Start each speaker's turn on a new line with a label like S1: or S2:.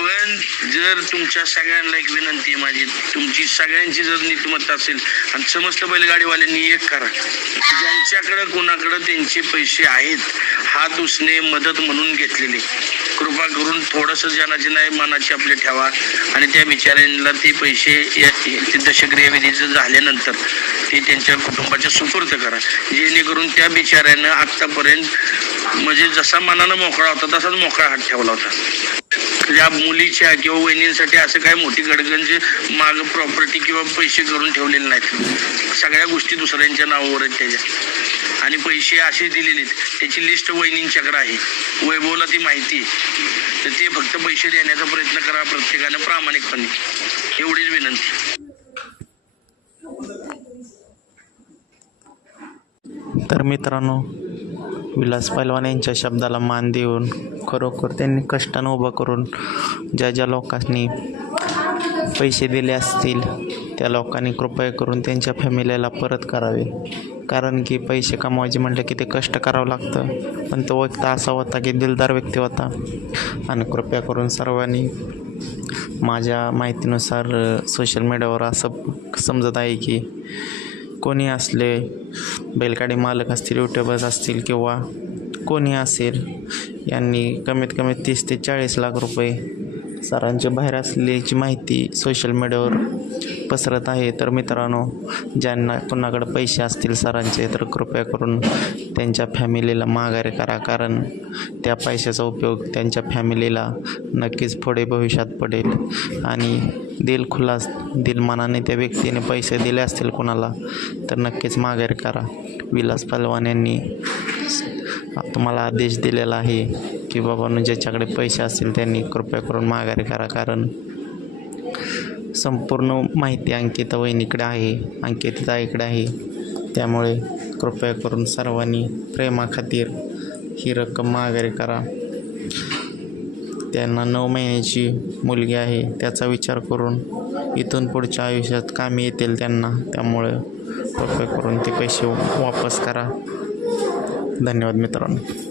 S1: पण जर तुमच्या सगळ्यांना एक विनंती आहे माझी तुमची सगळ्यांची जर नीतिमत्ता असेल आणि समस्त बैलगाडीवाल्यांनी एक करा. ज्यांच्याकडं कोणाकडं त्यांचे पैसे आहेत हात उसने मदत म्हणून घेतलेले. कृपा करून थोडंसं जनाची नाही मनाची आपले ठेवा. आणि त्या बिचाऱ्यांना ते पैसे या- ते विधीचं झाल्यानंतर ते त्यांच्या कुटुंबाच्या सुपूर्द करा. जेणेकरून त्या बिचाऱ्यानं आत्तापर्यंत म्हणजे जसा मनानं मोकळा होता तसाच मोकळा हात ठेवला होता. या मुलीच्या किंवा वहिनींसाठी असं काय मोठी गडगंज माग प्रॉपर्टी किंवा पैसे करून ठेवलेले नाहीत. सगळ्या गोष्टी दुसऱ्यांच्या नावावर आहेत त्याच्या. आणि पैसे असे दिलेले त्याची लिस्ट वहिनींच्याकडे आहे. वैभवला ती माहिती आहे. तर ते फक्त पैसे देण्याचा प्रयत्न करा प्रत्येकानं प्रामाणिकपणे. एवढीच विनंती.
S2: तर मित्रांनो विलास पैलवान यांच्या शब्दाला मान देऊन खरोखर त्यांनी कष्टानं उभं करून ज्या ज्या लोकांनी पैसे दिले असतील त्या लोकांनी कृपया करून त्यांच्या फॅमिलीला परत करावे. कारण की पैसे कमवायचे म्हटलं की ते कष्ट करावं लागतं. पण तो व्यक्ती असा होता की दिलदार व्यक्ती होता. आणि कृपया करून सर्वांनी माझ्या माहितीनुसार सोशल मीडियावर असं समजत आहे की कोणी असले बैलगाडी मालक असतील युट्यूबर्स असतील किंवा कोणी असेल यांनी कमीत कमी तीस ते चाळीस लाख रुपये सरांच्या बाहेर असल्याची माहिती सोशल मीडियावर पसरत आहे. तर मित्रांनो ज्यांना कोणाकडे पैसे असतील सरांचे तर कृपया करून त्यांच्या फॅमिलीला माघारी करा. कारण त्या पैशाचा उपयोग त्यांच्या फॅमिलीला नक्कीच पुढे भविष्यात पडेल. आणि दिल खुलास दिलमानाने त्या व्यक्तीने पैसे दिले असतील कोणाला तर नक्कीच माघारी करा. विलास पलवान यांनी तुम्हाला आदेश दिलेला आहे की बाबांनो ज्याच्याकडे पैसे असतील त्यांनी कृपया करून माघारी करा. कारण संपूर्ण माहिती अंकिता वहिनीकडे आहे. अंकिता ताईकडे आहे. त्यामुळे कृपया करून सर्वांनी प्रेमाखातीर ही रक्कम माघारी करा. त्यांना नऊ महिन्याची मुलगी आहे. त्याचा विचार करून इथून पुढच्या आयुष्यात कामी येतील त्यांना. त्यामुळे कृपया करून ते पैसे वापस करा. धन्यवाद मित्रांनो.